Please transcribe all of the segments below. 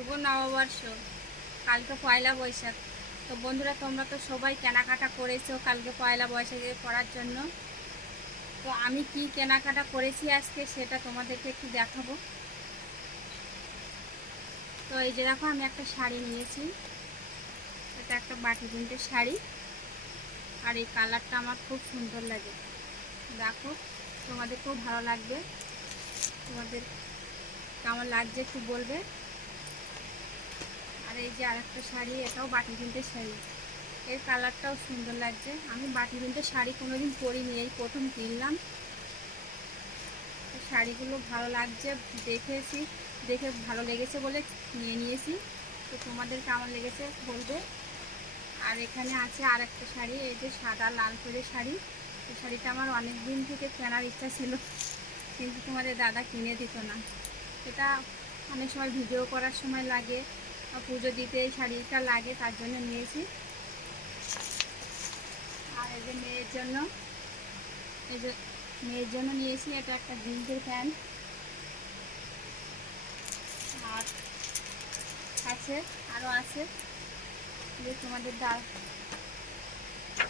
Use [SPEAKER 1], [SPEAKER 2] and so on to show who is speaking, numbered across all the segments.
[SPEAKER 1] শুভ নববর্ষ কালকে পয়লা বৈশাখ। তো বন্ধুরা, তোমরা তো সবাই কেনাকাটা করেছ কালকে পয়লা বৈশাখে করার জন্য। তো আমি কি কেনাকাটা করেছি আজকে সেটা তোমাদেরকে একটু দেখাবো। তো এই যে দেখো, আমি একটা শাড়ি নিয়েছি। এটা একটা বাটি প্রিন্টের শাড়ি। আর এই কালারটা আমার খুব সুন্দর লাগে। দেখো তোমাদের খুব ভালো লাগবে। তোমাদের কেমন লাগছে একটু বলবে। আর এই যে আরেকটা শাড়ি, এটাও বাটি প্রিন্টের শাড়ি। এর কালারটাও সুন্দর লাগছে। আমি বাটি প্রিন্টের শাড়ি কোনোদিন পরিনি। এই প্রথম কিনলাম। শাড়িগুলো ভালো লাগছে। দেখেছি। দেখে ভালো লেগেছে বলে নিয়ে নিয়েছি। তো তোমাদের কেমন লেগেছে বলবে? আর এখানে আছে আর একটা শাড়ি, এই যে সাদা লাল করে শাড়ি। এই শাড়িটা আমার অনেক দিন থেকে কেনার ইচ্ছা ছিল। কিন্তু তোমাদের দাদা কিনে দিত না। এটা অনেক সময় ভিডিও করার সময় লাগে। পুজো দিতে এই শাড়িটা লাগে, তার জন্য নিয়েছি। আর এই যে মেয়ের জন্য, এই যে মেয়ের জন্য নিয়েছি, এটা একটা জিন্সের প্যান্ট। আর আছে আরও আছে। যে তোমাদের দাদা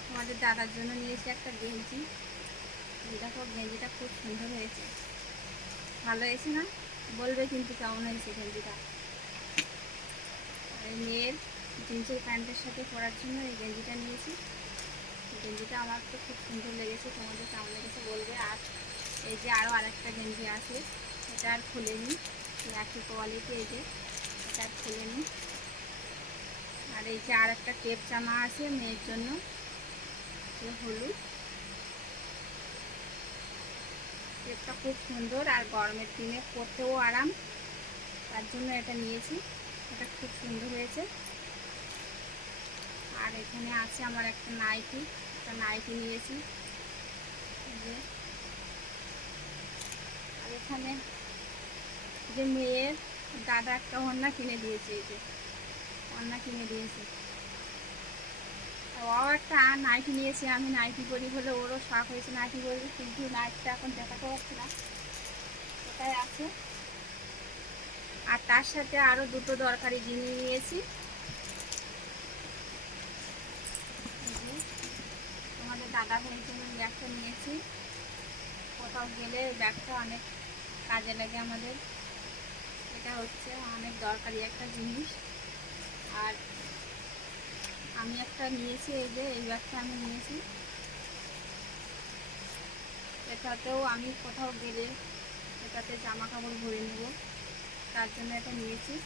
[SPEAKER 1] তোমাদের দাদার জন্য নিয়েছি একটা গেঞ্জি। দেখো, গেঞ্জিটা খুব সুন্দর হয়েছে। ভালো হয়েছে না? বলবে কিন্তু কেমন হয়েছে গেঞ্জিটা? জিন্সের প্যান্টের সাথে পরার জন্য এই গেঞ্জিটা নিয়েছি। গেঞ্জিটা আমার তো খুব সুন্দর লেগেছে, তোমাদের কেমন লেগেছে বলবে। আর এই যে আরও আরেকটা গেঞ্জি আছে, এটা আর খুলেনি এই একই কোয়ালিটি এই যে, এটা আর খুলেনি আর এই যে আর একটা টেপ জামা আছে মেয়ের জন্য যে হলুদ। টেপটা খুব সুন্দর, আর গরমের দিনে পরতেও আরাম। তার জন্য এটা নিয়েছি, এটা খুব সুন্দর হয়েছে। আর এখানে আছে আমার একটা নাইটি একটা নাইটি নিয়েছি। যে। আর এখানে যে মেয়ের দাদা একটা ওড়না কিনে দিয়েছে, এই যে। ওড়না কিনে দিয়েছে। ও একটা নাইটি নিয়েছে আমি, নাইটি পরি বলে ওরও শখ হয়েছে নাইটি পরি কিন্তু নাইটিটা এখন দেখাতে পারছি না। ওটাই আছে। আর তার সাথে আরও দুটো দরকারি জিনিস নিয়েছি এই যে, দাদা ভাইয়ের জন্য ব্যাগটা নিয়েছি। কোথাও গেলে ব্যাগটা অনেক কাজে লাগে আমাদের। এটা হচ্ছে অনেক দরকারি একটা জিনিস। আর আমি একটা নিয়েছি, এই যে, এই ব্যাগটা আমি নিয়েছি। এটাতেও আমি কোথাও গেলে এটাতে জামা কাপড় ভরে নেব। তার জন্য এটা নিয়েছি।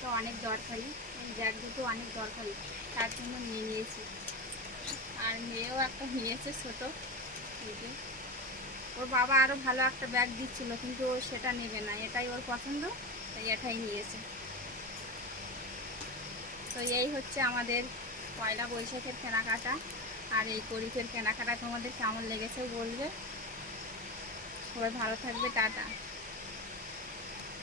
[SPEAKER 1] তো অনেক দরকারি। এই ব্যাগ দুটো অনেক দরকারি। তার জন্য নিয়ে নিয়েছি। আর মেয়েও একটা নিয়েছে ছোটো। ওর বাবা আরও ভালো একটা ব্যাগ দিচ্ছিল, কিন্তু ও সেটা নেবে না। এটাই ওর পছন্দ, তাই এটাই নিয়েছে। তো এই হচ্ছে আমাদের পয়লা বৈশাখের কেনাকাটা। আর এই করিফের কেনাকাটা তোমাদের কেমন লেগেছে বলবে? সবাই ভালো থাকবে, টাটা।